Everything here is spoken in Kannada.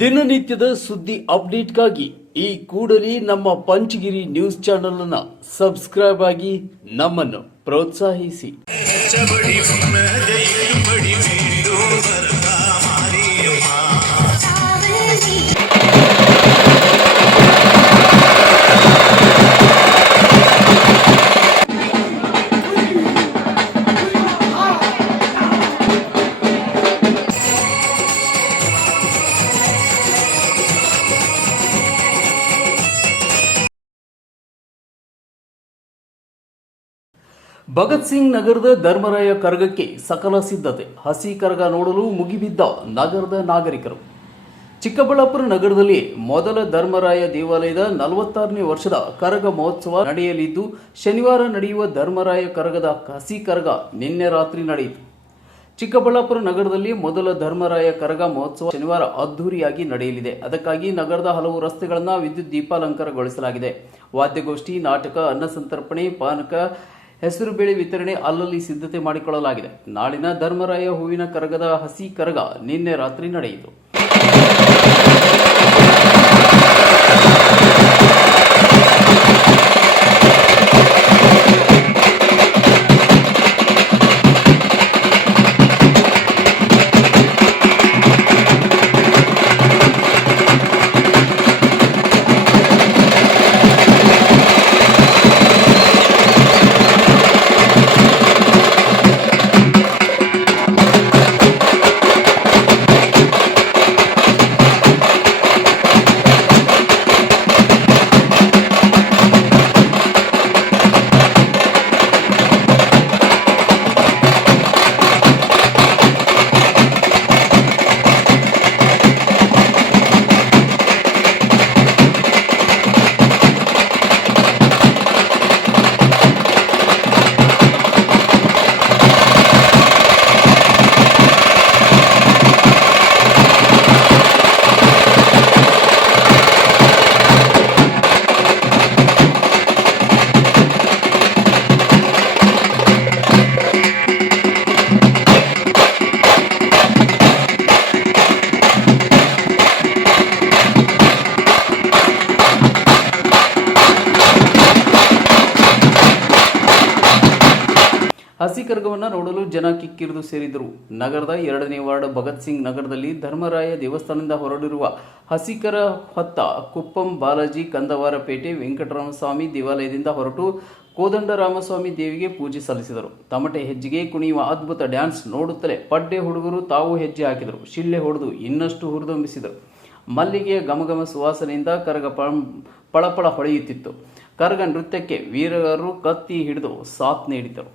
ದಿನನಿತ್ಯದ ಸುದ್ದಿ ಅಪ್ಡೇಟ್ಗಾಗಿ ಈ ಕೂಡಲೇ ನಮ್ಮ ಪಂಚಗಿರಿ ನ್ಯೂಸ್ ಚಾನೆಲ್ ಅನ್ನು ಸಬ್ಸ್ಕ್ರೈಬ್ ಆಗಿ ನಮ್ಮನ್ನು ಪ್ರೋತ್ಸಾಹಿಸಿ. ಭಗತ್ ಸಿಂಗ್ ನಗರದ ಧರ್ಮರಾಯ ಕರಗಕ್ಕೆ ಸಕಲ ಸಿದ್ಧತೆ. ಹಸಿ ಕರಗ ನೋಡಲು ಮುಗಿಬಿದ್ದ ನಗರದ ನಾಗರಿಕರು. ಚಿಕ್ಕಬಳ್ಳಾಪುರ ನಗರದಲ್ಲಿ ಮೊದಲ ಧರ್ಮರಾಯ ದೇವಾಲಯದ 46ನೇ ವರ್ಷದ ಕರಗ ಮಹೋತ್ಸವ ನಡೆಯಲಿದ್ದು, ಶನಿವಾರ ನಡೆಯುವ ಧರ್ಮರಾಯ ಕರಗದ ಹಸಿ ಕರಗ ನಿನ್ನೆ ರಾತ್ರಿ ನಡೆಯಿತು. ಚಿಕ್ಕಬಳ್ಳಾಪುರ ನಗರದಲ್ಲಿ ಮೊದಲ ಧರ್ಮರಾಯ ಕರಗ ಮಹೋತ್ಸವ ಶನಿವಾರ ಅದ್ದೂರಿಯಾಗಿ ನಡೆಯಲಿದೆ. ಅದಕ್ಕಾಗಿ ನಗರದ ಹಲವು ರಸ್ತೆಗಳನ್ನು ವಿದ್ಯುತ್ ದೀಪಾಲಂಕಾರಗೊಳಿಸಲಾಗಿದೆ. ವಾದ್ಯಗೋಷ್ಠಿ, ನಾಟಕ, ಅನ್ನಸಂತರ್ಪಣೆ, ಪಾನಕ, ಹೆಸರುಬೇಳೆ ವಿತರಣೆ ಅಲ್ಲಲ್ಲಿ ಸಿದ್ಧತೆ ಮಾಡಿಕೊಳ್ಳಲಾಗಿದೆ. ನಾಳಿನ ಧರ್ಮರಾಯ ಹೂವಿನ ಕರಗದ ಹಸಿ ಕರಗ ನಿನ್ನೆ ರಾತ್ರಿ ನಡೆಯಿತು. ಹಸಿ ಕರಗವನ್ನು ನೋಡಲು ಜನ ಕಿಕ್ಕಿರಿದು ಸೇರಿದರು. ನಗರದ 2ನೇ ವಾರ್ಡ್ ಭಗತ್ ಸಿಂಗ್ ನಗರದಲ್ಲಿ ಧರ್ಮರಾಯ ದೇವಸ್ಥಾನದಿಂದ ಹೊರಡಿರುವ ಹಸಿಕರ ಹೊತ್ತ ಕುಪ್ಪಂ ಬಾಲಾಜಿ ಕಂದವಾರಪೇಟೆ ವೆಂಕಟರಾಮಸ್ವಾಮಿ ದೇವಾಲಯದಿಂದ ಹೊರಟು ಕೋದಂಡರಾಮಸ್ವಾಮಿ ದೇವಿಗೆ ಪೂಜೆ ಸಲ್ಲಿಸಿದರು. ತಮಟೆ ಹೆಜ್ಜೆಗೆ ಕುಣಿಯುವ ಅದ್ಭುತ ಡ್ಯಾನ್ಸ್ ನೋಡುತ್ತಲೇ ಪಡ್ಡೆ ಹುಡುಗರು ತಾವು ಹೆಜ್ಜೆ ಹಾಕಿದರು. ಶಿಳ್ಳೆ ಹೊಡೆದು ಇನ್ನಷ್ಟು ಹುರಿದುಂಬಿಸಿದರು. ಮಲ್ಲಿಗೆಯ ಘಮಘಮ ಸುವಾಸನೆಯಿಂದ ಕರಗ ಪಳಪಳ ಹೊಳೆಯುತ್ತಿತ್ತು. ಕರಗ ನೃತ್ಯಕ್ಕೆ ವೀರರು ಕತ್ತಿ ಹಿಡಿದು ಸಾಥ್ ನೀಡಿದರು.